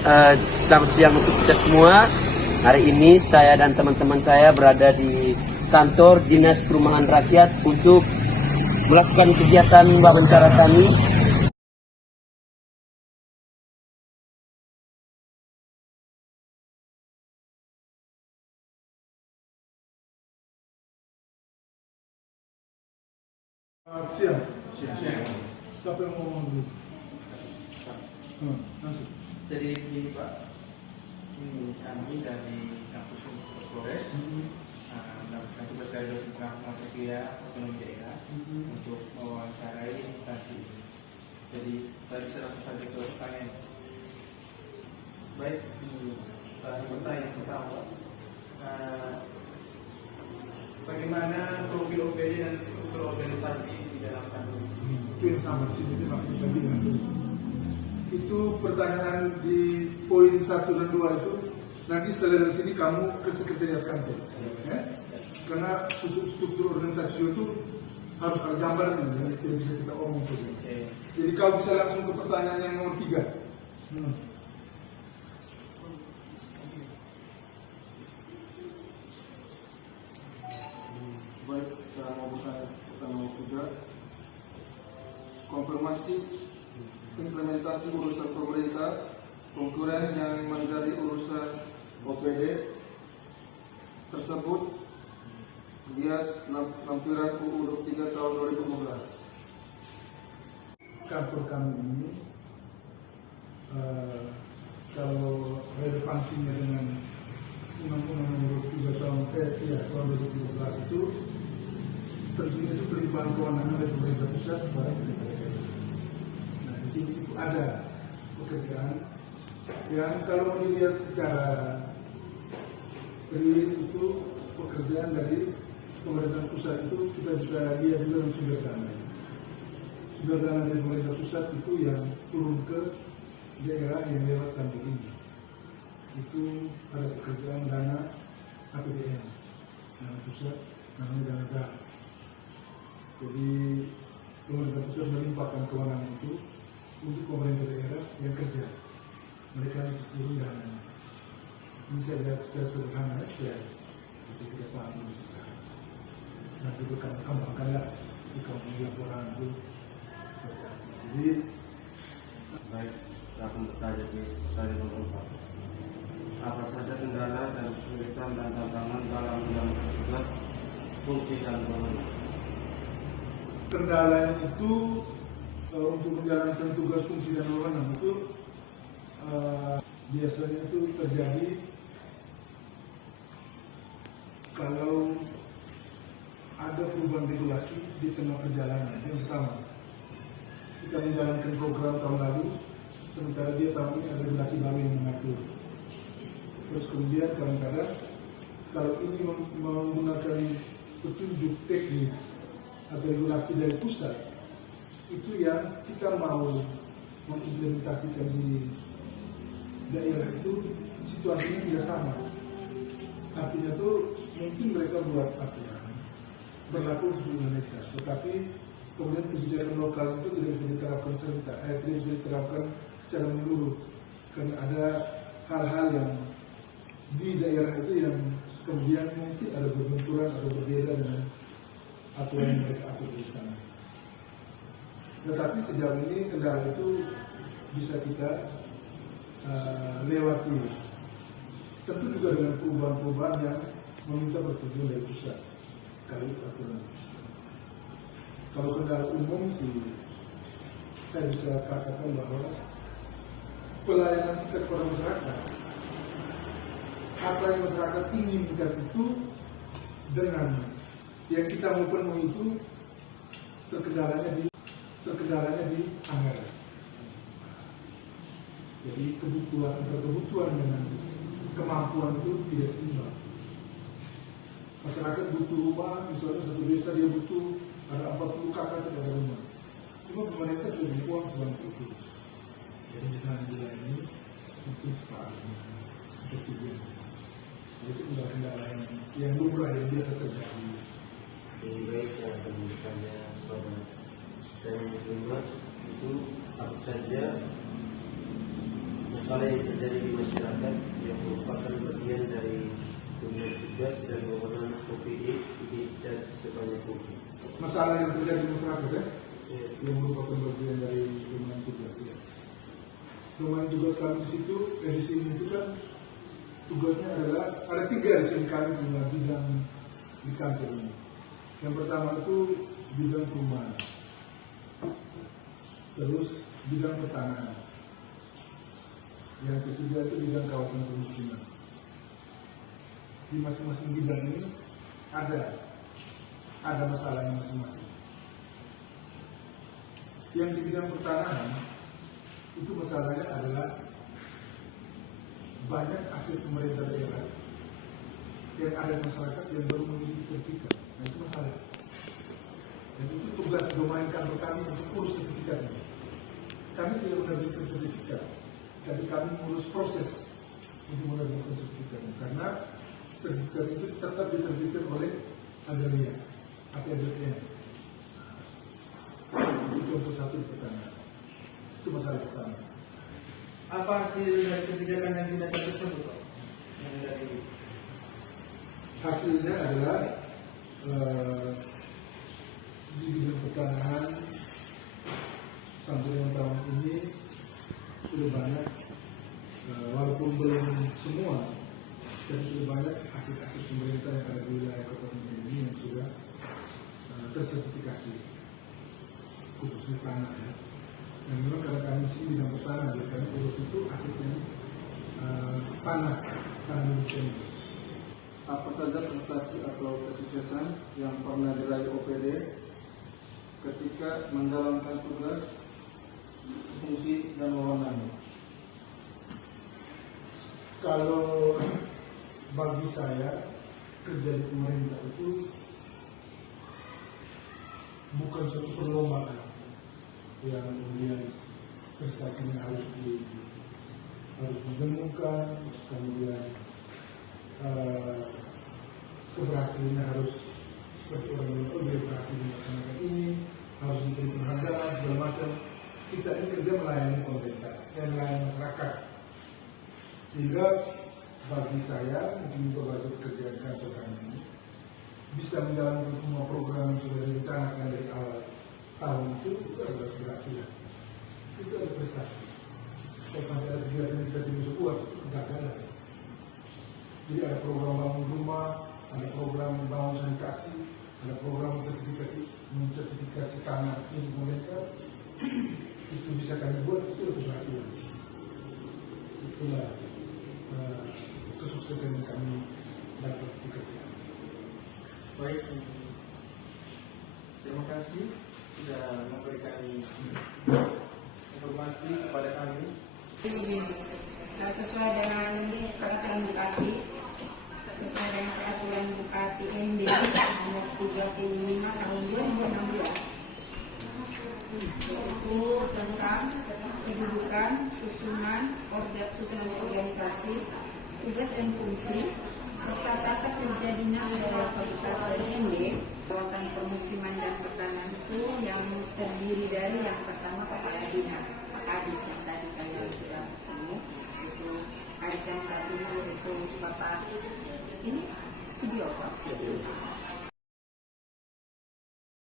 Selamat siang untuk kita semua. Hari ini saya dan teman-teman saya berada di kantor Dinas Perumahan Rakyat untuk melakukan kegiatan wawancara kami. Siang. Siapa yang mau ngomong dulu? Langsung. Jadi begini Pak, ini kami dari kampus Polres melakukan tugas dari dosen pengamat media otonomi daerah untuk mewawancarai instansi ini. Jadi saya bisa langsung saja ke pertanyaan. Baik, pertanyaan pertama, bagaimana profil OPD dan struktur organisasi di dalam kantor? Itu yang sama di sini makanya saya bilang dulu. Itu pertanyaan di poin 1 dan 2 itu nanti setelah dari sini kamu ke sekretariat kantor, ya? Karena struktur organisasi itu harus ada gambar ini, jadi tidak bisa kita omong saja. Jadi kau bisa langsung ke pertanyaan yang nomor 3. Baik, saya mau bertanya pertanyaan juga. Konfirmasi implementasi urusan pemerintah konkuren yang menjadi urusan OPD tersebut lihat lampiran UU 23 tahun 2015. Kantor kami ini kalau relevansinya dengan Undang-Undang Nomor 3 tahun 2013 itu tentunya itu pelimpahan kewenangan dari pemerintah pusat kepada pemerintah daerah. Nah, di sini itu ada pekerjaan yang kalau dilihat secara real itu pekerjaan dari pemerintah pusat itu kita bisa lihat juga dengan sumber dana. Sumber dana dari pemerintah pusat itu yang turun ke daerah yang lewat kantor ini. Itu ada pekerjaan dana APBN, dana pusat, namanya dana daerah. Jadi pemerintah pusat melimpahkan kewenangan itu untuk pemerintah daerah yang kerja. Mereka itu turun dananya. Ini saya lihat secara sederhana, saya bisa kita pahami sekarang. Nanti kita kembangkanlah di kampung laporan itu. Jadi baik, saya akan bertanya di pertanyaan nomor 4. Apa saja kendala dan kesulitan dan tantangan dalam menjalankan tugas, fungsi dan kewenangan? kendalanya itu untuk menjalankan tugas fungsi dan wewenang itu biasanya itu terjadi kalau ada perubahan regulasi di tengah perjalanan. Yang pertama, kita menjalankan program tahun lalu, sementara dia tahun ini ada regulasi baru yang mengatur. Terus kemudian kadang-kadang kalau ini menggunakan petunjuk teknis atau regulasi dari pusat, itu yang kita mau mengimplementasikan di daerah itu situasinya tidak sama. Artinya tuh mungkin mereka buat aturan berlaku di Indonesia, tetapi kemudian kebijakan lokal itu tidak bisa diterapkan tidak bisa diterapkan secara menyeluruh karena ada hal-hal yang di daerah itu yang kemudian mungkin ada berbenturan atau berbeda dengan aturan yang mereka atur di sana. Tetapi sejauh ini kendala itu bisa kita lewati. Tentu juga dengan perubahan-perubahan yang meminta persetujuan dari pusat. Kalau itu aturan pusat. Kalau kendala umum sih, saya bisa katakan bahwa pelayanan kita kepada masyarakat, apa yang masyarakat inginkan itu dengan yang kita mau penuhi itu terkendalanya di anggaran. Jadi kebutuhan dengan kemampuan itu tidak seimbang. Masyarakat butuh rumah, misalnya satu desa dia butuh ada 40 kakak tidak ada rumah. Cuma pemerintah tidak punya uang sebanyak itu. Jadi di sana ini mungkin separuhnya seperti itu. Itu kendala yang lumrah yang biasa terjadi. Jadi baik, saya akan bertanya kepada saya itu apa saja masalah yang terjadi di masyarakat yang merupakan bagian dari tuntutan tugas dan wewenang OPD Dinas sebanyak mungkin. Masalah yang terjadi di masyarakat ya, yang merupakan bagian dari domain tugas ya. Domain tugas kami di situ, di sini itu kan tugasnya adalah ada 3 di sini kami punya bidang di kantor ini. Yang pertama itu bidang perumahan, terus bidang pertanahan, yang ketiga itu bidang kawasan permukiman. Di masing-masing bidang ini ada masalahnya masing-masing. Yang di bidang pertanahan itu masalahnya adalah banyak aset pemerintah daerah yang ada di masyarakat yang baru memiliki sertifikat. Nah itu masalah. Dan itu tugas domain kantor kami untuk urus sertifikat ini. Kami tidak menerbitkan sertifikat, tapi kami mengurus proses untuk menerbitkan sertifikat ini. Karena sertifikat itu tetap diterbitkan oleh Agraria atau ADPN. Itu contoh satu pertanyaan. Itu masalah pertama. Apa hasil dari kebijakan yang didapat tersebut, Pak? Yang dari Hasilnya adalah di bidang pertanahan sampai dengan tahun ini sudah banyak, walaupun belum semua, tapi sudah banyak aset-aset pemerintah yang ada di wilayah kabupaten ini yang sudah tersertifikasi, khususnya tanah ya. Dan memang karena kami di sini bidang pertanahan, jadi kami urus itu asetnya tanah milik kami. Apa saja prestasi atau kesuksesan yang pernah diraih OPD ketika menjalankan tugas, fungsi, dan wewenang? Kalau bagi saya kerja di pemerintah itu bukan suatu perlombaan yang kemudian prestasinya harus digemukkan, kemudian keberhasilannya harus seperti orang yang dia berhasil melaksanakan ini, harus diberi penghargaan segala macam. Kita ini kerja melayani pemerintah dan melayani masyarakat, sehingga bagi saya mungkin juga bagi pekerjaan kantor kami ini bisa menjalankan semua program yang sudah direncanakan dari awal tahun itu adalah keberhasilan, itu adalah prestasi. Kalau sampai ada kegiatan yang kita tidak kuat, itu kegagalan. Jadi ada program bangun rumah, ada program bangun sanitasi, ada program mensertifikasi tanah milik mereka, itu bisa kami buat, itu adalah keberhasilan. Itulah kesuksesan yang kami dapat bekerja. Baik, terima kasih sudah memberikan informasi kepada kami. Sesuai dengan peraturan Bupati, sesuai dengan peraturan Bupati MD nomor 35 tahun 2016, yaitu tentang kedudukan, susunan organisasi, tugas dan fungsi, serta tata kerja dinas daerah Kabupaten MD. Kawasan permukiman dan pertanahan itu yang terdiri dari yang pertama kepala dinas, Pak Kadis yang tadi kalian sudah ketemu, itu Kadis yang satu itu Bapak ini video Pak.